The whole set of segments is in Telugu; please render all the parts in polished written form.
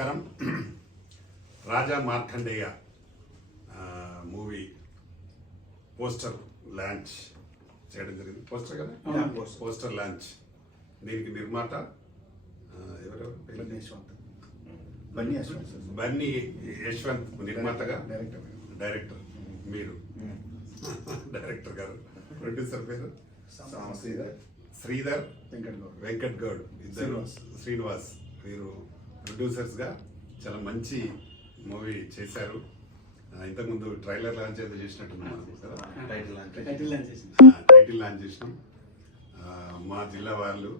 నమస్కారం. రాజా మార్కండేయ మూవీ పోస్టర్ లాంచ్ చేయడం జరిగింది. పోస్టర్ కదా, పోస్టర్ లాంచ్. దీనికి నిర్మాత ఎవరెవరు? బన్నీ యశ్వంత్ నిర్మాతగా, డైరెక్టర్ మీరు, డైరెక్టర్ గారు, ప్రొడ్యూసర్ పేరు శ్రీధర్, వెంకట్ గౌడ్, ఇద్దరు శ్రీనివాస్. వీరు ప్రొడ్యూసర్స్గా చాలా మంచి మూవీ చేశారు. ఇంతకుముందు ట్రైలర్ లాంచ్ అయితే చేసినట్టున్నాం కదా, టైటిల్ లాంచ్ చేసినాం. మా జిల్లా వాళ్ళు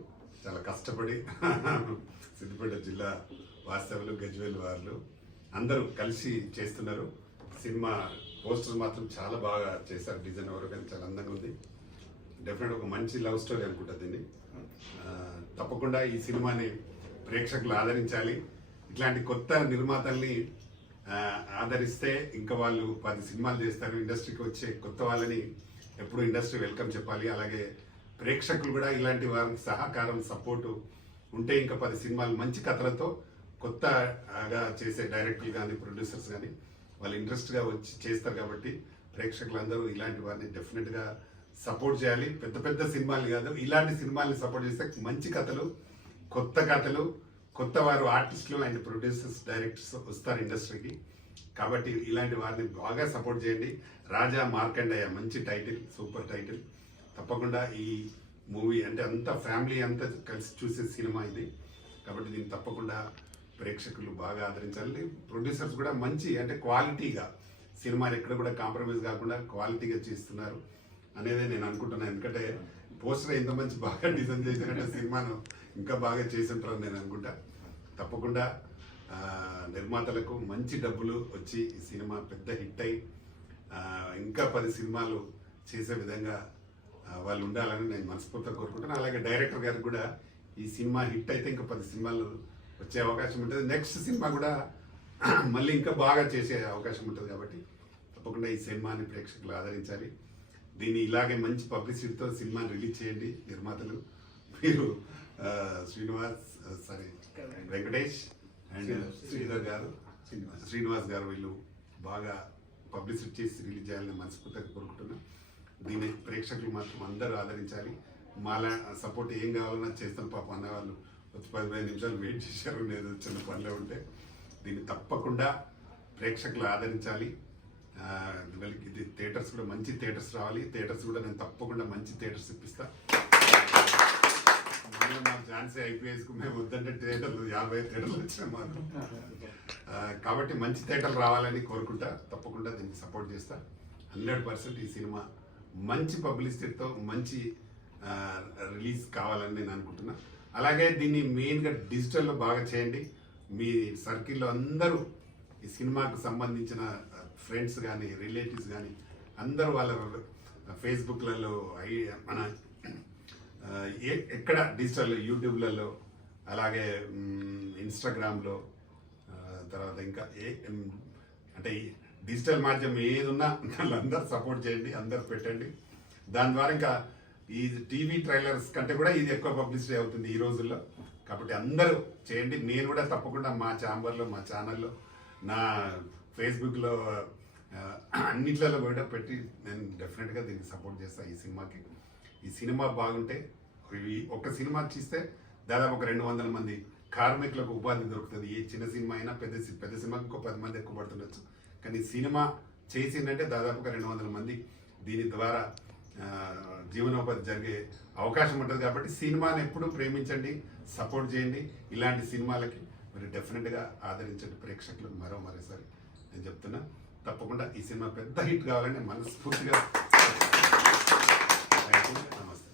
చాలా కష్టపడి సిద్దిపేట జిల్లా వాస్తవులు, గజ్వేల్ వాళ్ళు అందరూ కలిసి చేస్తున్నారు. సినిమా పోస్టర్ మాత్రం చాలా బాగా చేశారు. డిజైన్ ఎవరు కానీ చాలా అందంగా ఉంది. డెఫినెట్ ఒక మంచి లవ్ స్టోరీ అనుకుంటా దీన్ని. తప్పకుండా ఈ సినిమాని ప్రేక్షకులు ఆదరించాలి. ఇట్లాంటి కొత్త నిర్మాతల్ని ఆదరిస్తే ఇంకా వాళ్ళు 10 సినిమాలు చేస్తారు. ఇండస్ట్రీకి వచ్చే కొత్త వాళ్ళని ఎప్పుడు ఇండస్ట్రీ వెల్కమ్ చెప్పాలి. అలాగే ప్రేక్షకులు కూడా ఇలాంటి వారికి సహకారం, సపోర్టు ఉంటే ఇంకా 10 సినిమాలు మంచి కథలతో కొత్తగా చేసే డైరెక్టర్లు కానీ, ప్రొడ్యూసర్స్ కానీ వాళ్ళు ఇంట్రెస్ట్గా వచ్చి చేస్తారు. కాబట్టి ప్రేక్షకులందరూ ఇలాంటి వారిని డెఫినెట్గా సపోర్ట్ చేయాలి. పెద్ద పెద్ద సినిమాలు కాదు, ఇలాంటి సినిమాల్ని సపోర్ట్ చేస్తే మంచి కథలు, కొత్త కథలు, కొత్త వారు ఆర్టిస్టులు అండ్ ప్రొడ్యూసర్స్, డైరెక్టర్స్ వస్తారు ఇండస్ట్రీకి. కాబట్టి ఇలాంటి వారిని బాగా సపోర్ట్ చేయండి. రాజా మార్కండేయ మంచి టైటిల్, సూపర్ టైటిల్. తప్పకుండా ఈ మూవీ అంటే అంత ఫ్యామిలీ అంతా కలిసి చూసే సినిమా ఇది. కాబట్టి దీన్ని తప్పకుండా ప్రేక్షకులు బాగా ఆదరించాలి. ప్రొడ్యూసర్స్ కూడా మంచి అంటే క్వాలిటీగా సినిమాలు ఎక్కడ కూడా కాంప్రమైజ్ కాకుండా క్వాలిటీగా చేస్తున్నారు అనేదే నేను అనుకుంటున్నాను. ఎందుకంటే పోస్టర్ ఎంత మంచి బాగా డిజైన్ చేశారంటే సినిమాను ఇంకా బాగా చేసి ఉంటారని నేను అనుకుంటా. తప్పకుండా నిర్మాతలకు మంచి డబ్బులు వచ్చి ఈ సినిమా పెద్ద హిట్ అయి ఇంకా 10 సినిమాలు చేసే విధంగా వాళ్ళు ఉండాలని నేను మనస్ఫూర్తిగా కోరుకుంటున్నాను. అలాగే డైరెక్టర్ గారికి కూడా ఈ సినిమా హిట్ అయితే ఇంకా 10 సినిమాలు వచ్చే అవకాశం ఉంటుంది. నెక్స్ట్ సినిమా కూడా మళ్ళీ ఇంకా బాగా చేసే అవకాశం ఉంటుంది. కాబట్టి తప్పకుండా ఈ సినిమాని ప్రేక్షకులు ఆదరించాలి. దీన్ని ఇలాగే మంచి పబ్లిసిటీతో సినిమాని రిలీజ్ చేయండి నిర్మాతలు. మీరు వెంకటేష్ అండ్ శ్రీనివాస్ గారు వీళ్ళు బాగా పబ్లిసిటీ చేసి రిలీజ్ చేయాలని మనస్ఫూర్తిగా కోరుకుంటున్నాను. దీన్ని ప్రేక్షకులు మాత్రం అందరూ ఆదరించాలి. మాలా సపోర్ట్ ఏం కావాలన్నా చేస్తాను. పాపం అన్నవాళ్ళు వచ్చి 15 నిమిషాలు వెయిట్ చేశారు, నేను చిన్న పనిలో ఉంటే. దీన్ని తప్పకుండా ప్రేక్షకులు ఆదరించాలి. ఇది థియేటర్స్ కూడా మంచి థియేటర్స్ రావాలి. థియేటర్స్ కూడా నేను తప్పకుండా మంచి థియేటర్స్ ఇప్పిస్తా. మాకు ఝాన్సీ ఐపీఎస్కు మేము వద్దంటే థియేటర్లు 50 థియేటర్లు వచ్చినాం మాకు. కాబట్టి మంచి థియేటర్లు రావాలని కోరుకుంటా. తప్పకుండా దీనికి సపోర్ట్ చేస్తా. 100% ఈ సినిమా మంచి పబ్లిసిటీతో మంచి రిలీజ్ కావాలని నేను అనుకుంటున్నా. అలాగే దీన్ని మెయిన్గా డిజిటల్లో బాగా చేయండి. మీ సర్కిల్లో అందరూ ఈ సినిమాకు సంబంధించిన ఫ్రెండ్స్ కానీ, రిలేటివ్స్ కానీ అందరూ వాళ్ళ ఫేస్బుక్లలో మన ఎక్కడ డిజిటల్ యూట్యూబ్లలో, అలాగే ఇన్స్టాగ్రామ్లో, తర్వాత ఇంకా అంటే డిజిటల్ మాధ్యమం ఏదున్నా వాళ్ళందరూ సపోర్ట్ చేయండి, అందరూ పెట్టండి. దాని ద్వారా ఇంకా ఈ టీవీ ట్రైలర్స్ కంటే కూడా ఇది ఎక్కువ పబ్లిసిటీ అవుతుంది ఈ రోజుల్లో. కాబట్టి అందరూ చేయండి. నేను కూడా తప్పకుండా మా ఛాంబర్లో, మా ఛానల్లో, నా ఫేస్బుక్లో అన్నిట్లలో కూడా పెట్టి నేను డెఫినెట్గా దీన్ని సపోర్ట్ చేస్తాను. ఈ సినిమాకి ఈ సినిమా బాగుంటే ఒక సినిమా చూస్తే దాదాపు ఒక 200 మంది కార్మికులకు ఉపాధి దొరుకుతుంది. ఏ చిన్న సినిమా అయినా పెద్ద సినిమాకి ఇంకో 10 మంది ఎక్కువ పడుతుండొచ్చు. కానీ సినిమా చేసిందంటే దాదాపుగా 200 మంది దీని ద్వారా జీవనోపాధి జరిగే అవకాశం ఉంటుంది. కాబట్టి సినిమాని ఎప్పుడూ ప్రేమించండి, సపోర్ట్ చేయండి. ఇలాంటి సినిమాలకి మీరు డెఫినెట్గా ఆదరించండి ప్రేక్షకులు. మరోసారి నేను చెప్తున్నా, తప్పకుండా ఈ సినిమా పెద్ద హిట్ కావాలని మనస్ఫూర్తిగా. నమస్తే.